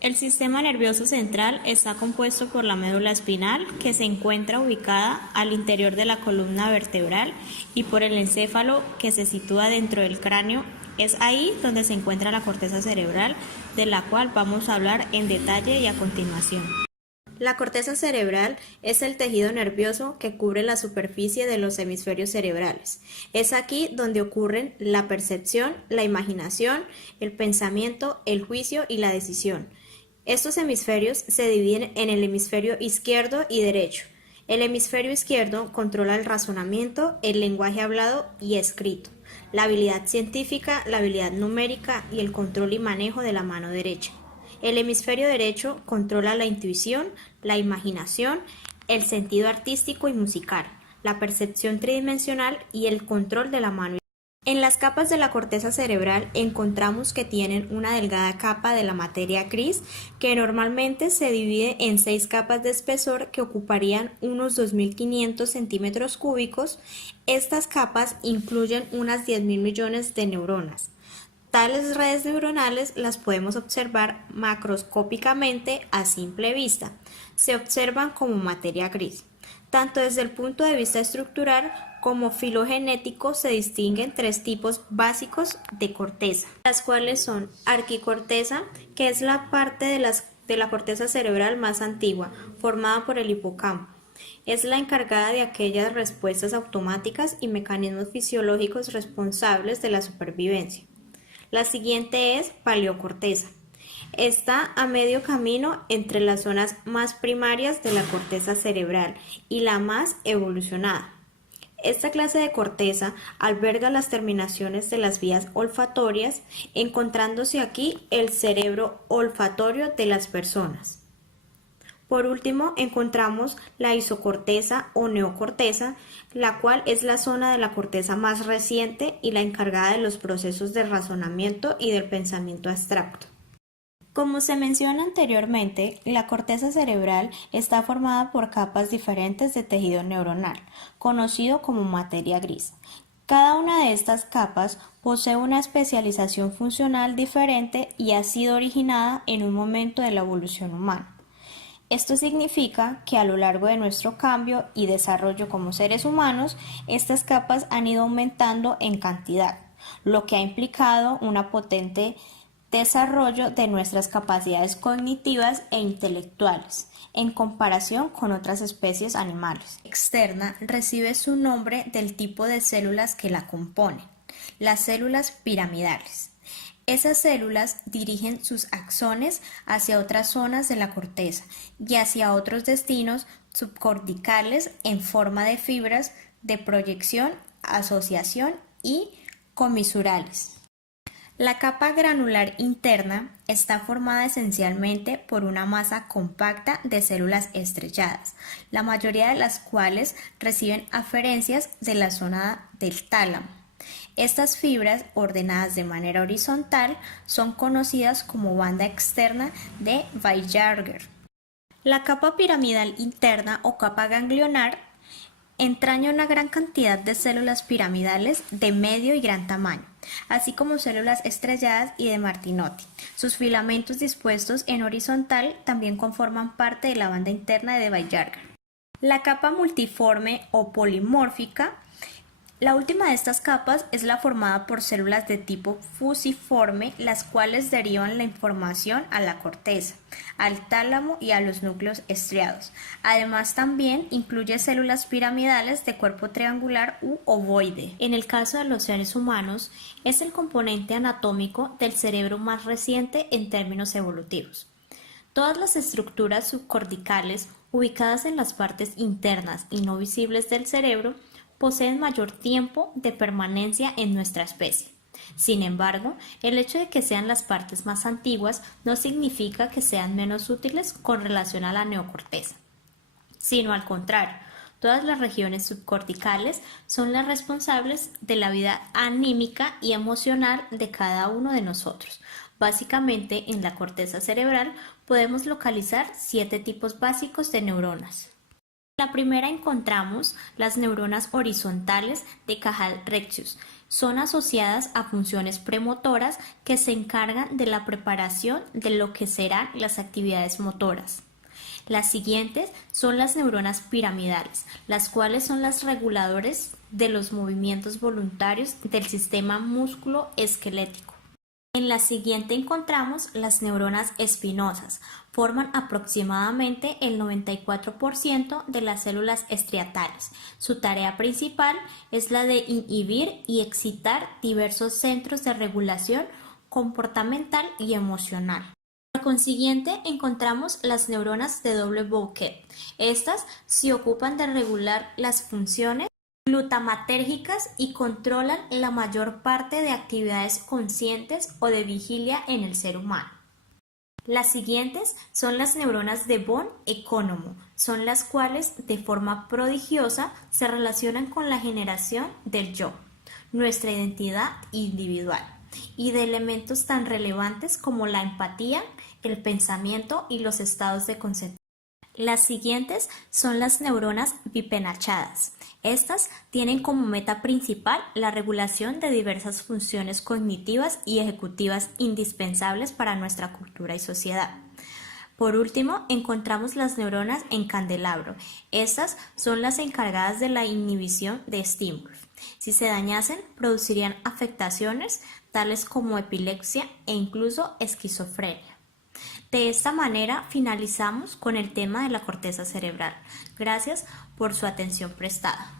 El sistema nervioso central está compuesto por la médula espinal, que se encuentra ubicada al interior de la columna vertebral, y por el encéfalo, que se sitúa dentro del cráneo. Es ahí donde se encuentra la corteza cerebral, de la cual vamos a hablar en detalle y a continuación. La corteza cerebral es el tejido nervioso que cubre la superficie de los hemisferios cerebrales. Es aquí donde ocurren la percepción, la imaginación, el pensamiento, el juicio y la decisión. Estos hemisferios se dividen en el hemisferio izquierdo y derecho. El hemisferio izquierdo controla el razonamiento, el lenguaje hablado y escrito, la habilidad científica, la habilidad numérica y el control y manejo de la mano derecha. El hemisferio derecho controla la intuición, la imaginación, el sentido artístico y musical, la percepción tridimensional y el control de la mano. En las capas de la corteza cerebral encontramos que tienen una delgada capa de la materia gris, que normalmente se divide en 6 capas de espesor que ocuparían unos 2.500 centímetros cúbicos. Estas capas incluyen unas 10.000 millones de neuronas. Tales redes neuronales las podemos observar macroscópicamente a simple vista. Se observan como materia gris. Tanto desde el punto de vista estructural como filogenético se distinguen 3 tipos básicos de corteza, las cuales son arquicorteza, que es la parte de la corteza cerebral más antigua, formada por el hipocampo. Es la encargada de aquellas respuestas automáticas y mecanismos fisiológicos responsables de la supervivencia. La siguiente es paleocorteza. Está a medio camino entre las zonas más primarias de la corteza cerebral y la más evolucionada. Esta clase de corteza alberga las terminaciones de las vías olfatorias, encontrándose aquí el cerebro olfatorio de las personas. Por último, encontramos la isocorteza o neocorteza, la cual es la zona de la corteza más reciente y la encargada de los procesos de razonamiento y del pensamiento abstracto. Como se menciona anteriormente, la corteza cerebral está formada por capas diferentes de tejido neuronal, conocido como materia gris. Cada una de estas capas posee una especialización funcional diferente y ha sido originada en un momento de la evolución humana. Esto significa que a lo largo de nuestro cambio y desarrollo como seres humanos, estas capas han ido aumentando en cantidad, lo que ha implicado una potente desarrollo de nuestras capacidades cognitivas e intelectuales, en comparación con otras especies animales. Externa recibe su nombre del tipo de células que la componen, las células piramidales. Esas células dirigen sus axones hacia otras zonas de la corteza y hacia otros destinos subcorticales en forma de fibras de proyección, asociación y comisurales. La capa granular interna está formada esencialmente por una masa compacta de células estrelladas, la mayoría de las cuales reciben aferencias de la zona del tálamo. Estas fibras, ordenadas de manera horizontal, son conocidas como banda externa de Weisberger. La capa piramidal interna o capa ganglionar entraña una gran cantidad de células piramidales de medio y gran tamaño, así como células estrelladas y de Martinotti. Sus filamentos dispuestos en horizontal también conforman parte de la banda interna de Weisberger. La capa multiforme o polimórfica. La última de estas capas es la formada por células de tipo fusiforme, las cuales derivan la información a la corteza, al tálamo y a los núcleos estriados. Además, también incluye células piramidales de cuerpo triangular u ovoide. En el caso de los seres humanos, es el componente anatómico del cerebro más reciente en términos evolutivos. Todas las estructuras subcorticales ubicadas en las partes internas y no visibles del cerebro poseen mayor tiempo de permanencia en nuestra especie. Sin embargo, el hecho de que sean las partes más antiguas no significa que sean menos útiles con relación a la neocorteza, sino al contrario, todas las regiones subcorticales son las responsables de la vida anímica y emocional de cada uno de nosotros. Básicamente, en la corteza cerebral podemos localizar 7 tipos básicos de neuronas. En la primera encontramos las neuronas horizontales de Cajal Rectius, Son asociadas a funciones premotoras que se encargan de la preparación de lo que serán las actividades motoras. Las siguientes son las neuronas piramidales, las cuales son las reguladores de los movimientos voluntarios del sistema músculo-esquelético. En la siguiente encontramos las neuronas espinosas. Forman aproximadamente el 94% de las células estriatales. Su tarea principal es la de inhibir y excitar diversos centros de regulación comportamental y emocional. Por consiguiente, encontramos las neuronas de doble Bouquet. Estas se ocupan de regular las funciones glutamatérgicas y controlan la mayor parte de actividades conscientes o de vigilia en el ser humano. Las siguientes son las neuronas de von Economo, son las cuales de forma prodigiosa se relacionan con la generación del yo, nuestra identidad individual, y de elementos tan relevantes como la empatía, el pensamiento y los estados de concentración. Las siguientes son las neuronas bipenachadas. Estas tienen como meta principal la regulación de diversas funciones cognitivas y ejecutivas indispensables para nuestra cultura y sociedad. Por último, encontramos las neuronas en candelabro. Estas son las encargadas de la inhibición de estímulos. Si se dañasen, producirían afectaciones tales como epilepsia e incluso esquizofrenia. De esta manera finalizamos con el tema de la corteza cerebral. Gracias por su atención prestada.